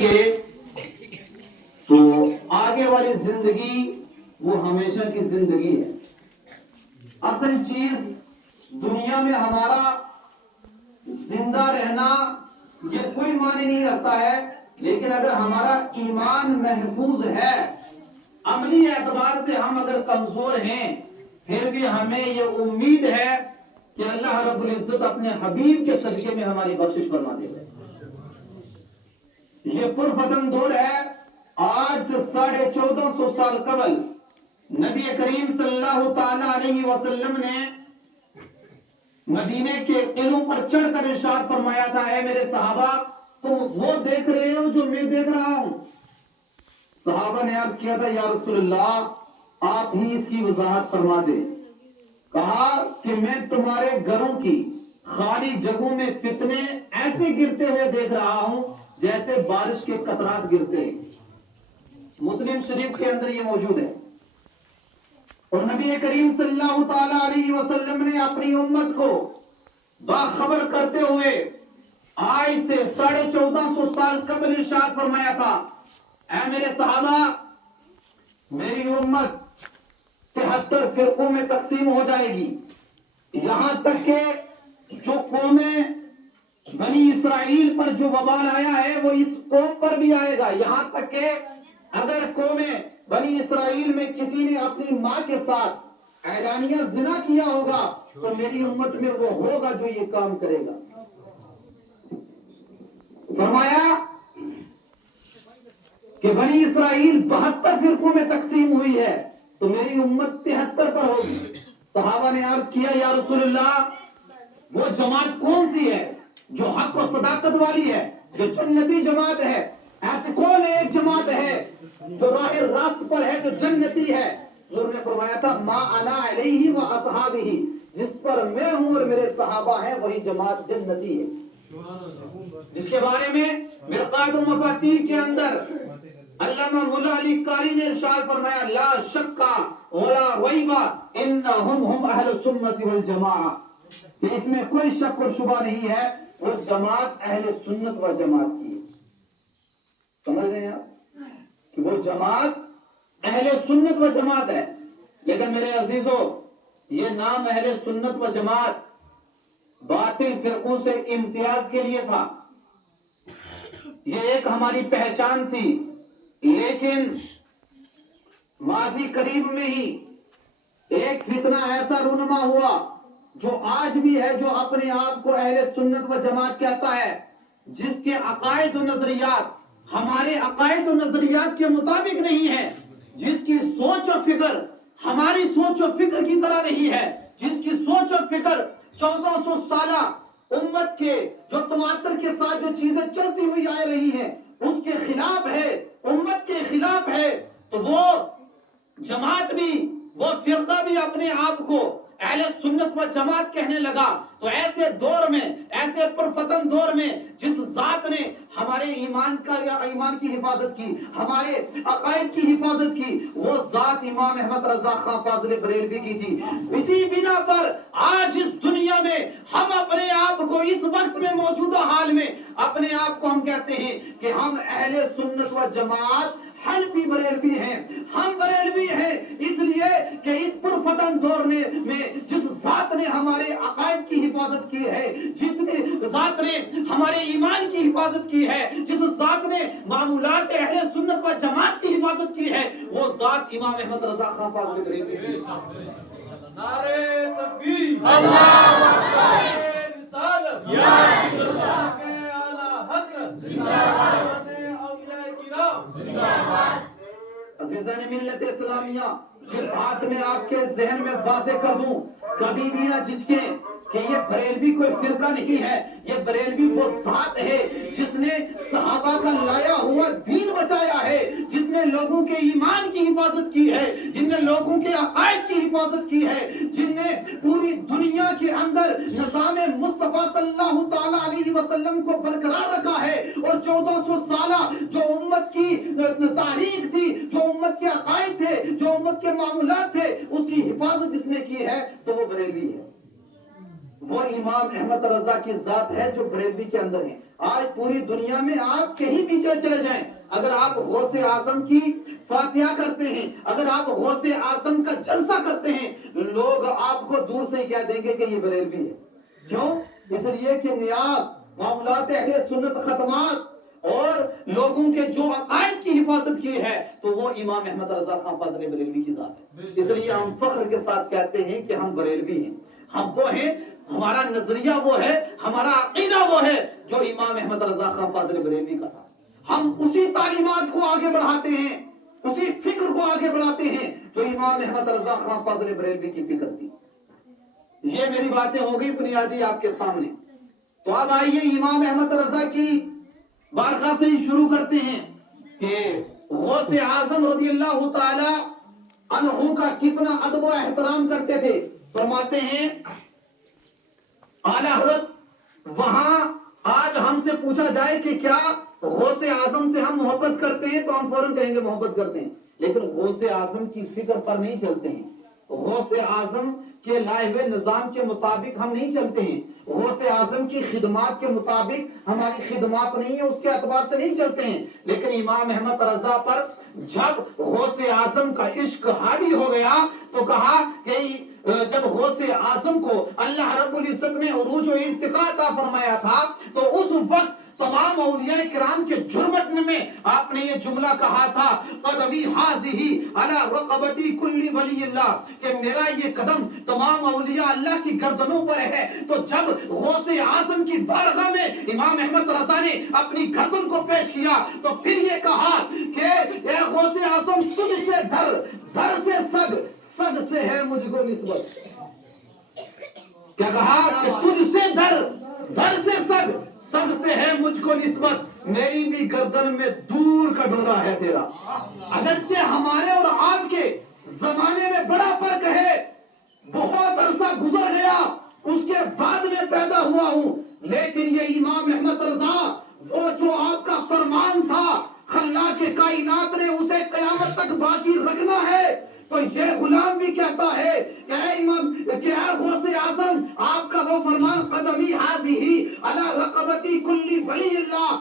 گے تو آگے والی زندگی وہ ہمیشہ کی زندگی ہے. اصل چیز دنیا میں ہمارا زندہ رہنا یہ کوئی معنی نہیں رکھتا ہے، لیکن اگر ہمارا ایمان محفوظ ہے، عملی اعتبار سے ہم اگر کمزور ہیں، پھر بھی ہمیں یہ امید ہے کہ اللہ رب العزت اپنے حبیب کے صدقے میں ہماری بخشش فرما دے گا. یہ پرفتن دور ہے. آج سے 1450 سال قبل نبی کریم صلی اللہ تعالی علیہ وسلم نے مدینے کے قلعوں پر چڑھ کر ارشاد فرمایا تھا، اے میرے صحابہ تم وہ دیکھ رہے ہو جو میں دیکھ رہا ہوں. صحابہ نے عرض کیا تھا، یا رسول اللہ آپ ہی اس کی وضاحت فرما دیں. کہا کہ میں تمہارے گھروں کی خالی جگہوں میں فتنے ایسے گرتے ہوئے دیکھ رہا ہوں جیسے بارش کے قطرات گرتے ہیں. مسلم شریف کے اندر یہ موجود ہے. اور نبی کریم صلی اللہ تعالی علیہ وسلم نے اپنی امت کو باخبر کرتے ہوئے آج سے 1450 سال قبل ارشاد فرمایا تھا، اے میرے صحابہ میری امت 73 فرقوں میں تقسیم ہو جائے گی. یہاں تک کہ جو قومیں بنی اسرائیل پر جو وبال آیا ہے وہ اس قوم پر بھی آئے گا. یہاں تک کہ اگر قومیں بنی اسرائیل میں کسی نے اپنی ماں کے ساتھ اعلانیہ زنا کیا ہوگا تو میری امت میں وہ ہوگا جو یہ کام کرے گا. فرمایا کہ بنی اسرائیل 72 فرقوں میں تقسیم ہوئی ہے تو میری امت 73 پر ہوگی. صحابہ نے عرض کیا، یا رسول اللہ وہ جماعت کون سی ہے جو حق و صداقت والی ہے، جو جنتی جماعت ہے؟ ایسی کون ایک جماعت ہے جو راہ راست پر ہے، جو جنتی ہے؟ حضور نے فرمایا تھا، ما انا علیہ و اصحابہ، جس پر میں ہوں اور میرے صحابہ ہیں وہی جماعت جنتی ہے. جس کے بارے میں مرقات المفاتیح کے اندر علامہ مولا علی قاری نے ارشاد فرمایا، لا شک ولا ریب انہم ہم اہل سنت والجماعہ، کہ اس میں کوئی شک اور شبہ نہیں ہے، وہ جماعت اہل سنت و جماعت کی ہے. سمجھ رہے ہیں آپ کہ وہ جماعت اہل سنت و جماعت ہے. لیکن میرے عزیزو یہ نام اہل سنت و جماعت باطل فرقوں سے امتیاز کے لیے تھا، یہ ایک ہماری پہچان تھی. لیکن ماضی قریب میں ہی ایک فتنہ ایسا رونما ہوا جو آج بھی ہے، جو اپنے آپ کو اہل سنت و جماعت کہتا ہے، جس کے عقائد و نظریات ہمارے عقائد و نظریات کے مطابق نہیں ہے، جس کی سوچ و فکر ہماری سوچ و فکر کی طرح نہیں ہے، جس کی سوچ و فکر 1400 سالہ امت کے جو تواتر کے ساتھ جو چیزیں چلتی ہوئی آ رہی ہیں اس کے خلاف ہے، امت کے خلاف ہے، تو وہ جماعت بھی، وہ فرقہ بھی اپنے آپ کو اہل سنت و جماعت کہنے لگا. تو ایسے دور میں، ایسے پرفتن دور میں جس ذات نے ہمارے ایمان کی حفاظت کی، ہمارے عقائد کی حفاظت کی، وہ ذات امام احمد رضا خان فاضل بریلوی کی تھی. اسی بنا پر آج اس دنیا میں ہم اپنے آپ کو اس وقت میں موجودہ حال میں اپنے آپ کو ہم کہتے ہیں کہ ہم اہل سنت و جماعت حنفی بریلوی ہیں. ہم بریلوی ہیں اس لیے کہ اس پرفتن دور میں جس ذات نے ہمارے عقائد کی حفاظت کی ہے، جس ذات نے ہمارے ایمان کی حفاظت کی ہے، جس ذات نے معمولات اہل سنت و جماعت کی حفاظت کی ہے، وہ ذات امام احمد رضا خان فاضل بریلوی ہے. نعرے تکبیر، اللہ اکبر، رسالت یا رسول اللہ کے اعلی حضرت زندہ باد، اولیاء کرام زندہ باد. عزیزان ملت اسلامیہ، یہ بات میں آپ کے ذہن میں واضح کر دوں، کبھی بھی نہ جھجکیں کہ یہ بریلوی کوئی فرقہ نہیں ہے. یہ بریلوی وہ ذات ہے جس نے صحابہ کا لایا ہوا دین بچایا ہے، جس نے لوگوں کے ایمان کی حفاظت کی ہے، جن نے لوگوں کے عقائد کی حفاظت کی ہے، جن نے پوری دنیا کے اندر نظام مصطفیٰ صلی اللہ تعالی علیہ وسلم کو برقرار رکھا ہے. اور 1400 سالہ جو امت کی تاریخ تھی، جو امت کے عقائد تھے، جو امت کے معمولات تھے، اس کی حفاظت جس نے کی ہے تو وہ بریلوی ہے. وہ امام احمد رضا کی ذات ہے جو بریلوی کے اندر ہے. آج پوری دنیا میں آپ کہیں بھی چلے جائیں، اگر آپ غوث اعظم کی فاتحہ کرتے ہیں، اگر آپ غوث اعظم کا جلسہ کرتے ہیں، لوگ آپ کو دور سے کیا دیں گے کہ یہ بریلوی ہے. کیوں؟ اس لیے کہ نیاز، معاملات اہل سنت، ختمات اور لوگوں کے جو عقائد کی حفاظت کی ہے تو وہ امام احمد رضا خان فاضل بریلوی کی ذات ہے. اس لیے ہم فخر کے ساتھ کہتے ہیں کہ ہم بریلوی ہیں. ہم وہ ہیں، ہمارا نظریہ وہ ہے، ہمارا عقیدہ وہ ہے جو امام احمد رضا خان فاضل بریلوی کا تھا. ہم اسی تعلیمات کو آگے بڑھاتے ہیں، اسی فکر کو آگے بڑھاتے ہیں جو امام احمد رضا خان فاضل بریلوی کی فکر تھی. یہ میری باتیں ہو گئی بنیادی آپ کے سامنے. تو اب آئیے امام احمد رضا کی بارگاہ سے ہی شروع کرتے ہیں کہ غوث اعظم رضی اللہ تعالی عنہ کا کتنا ادب و احترام کرتے تھے. فرماتے ہیں اعلیٰ حضرت، وہاں آج ہم سے پوچھا جائے کہ کیا غوث اعظم سے ہم محبت کرتے ہیں تو ہم فوراً کہیں گے محبت کرتے ہیں، لیکن غوث اعظم کی فکر پر نہیں چلتے ہیں. غوث اعظم کے لائے ہوئے نظام کے مطابق ہم نہیں چلتے ہیں. غوث اعظم کی خدمات کے مطابق ہماری خدمات نہیں ہے، اس کے اعتبار سے نہیں چلتے ہیں. لیکن امام احمد رضا پر جب غوث اعظم کا عشق حاوی ہو گیا تو کہا کہ جب غوث اعظم کو اللہ رب العزت نے عروج و ارتقاء عطا فرمایا تھا تو اس وقت تمام اولیاء کرام کے جھرمٹنے میں آپ نے یہ جملہ کہا تھا قدمی حاضی علی رقبتی کلی ولی اللہ، کہ میرا یہ قدم تمام اولیاء اللہ کی گردنوں پر ہے. تو جب غوث اعظم کی بارگاہ میں امام احمد رضا نے اپنی گردن کو پیش کیا تو پھر یہ کہا کہ اے غوث اعظم، تجھ سے در سے سگ سے ہے مجھ کو نسبت. کیا کہا کہ تجھ سے در سے سگ سے ہے مجھ کو نسبت، میری بھی گردن میں دور کا ڈورا ہے تیرا. اگرچہ ہمارے اور آپ کے زمانے میں بڑا فرق ہے، بہت عرصہ گزر گیا، اس کے بعد میں پیدا ہوا ہوں، لیکن یہ امام احمد رضا وہ جو آپ کا فرمان تھا خلاق کائنات نے اسے قیامت تک باقی رکھنا ہے. تو یہ غلام بھی کہتا ہے کہ اے غوث اعظم، آپ کا وہ فرمان قدمی حاضی علی رقبتی کلی ولی اللہ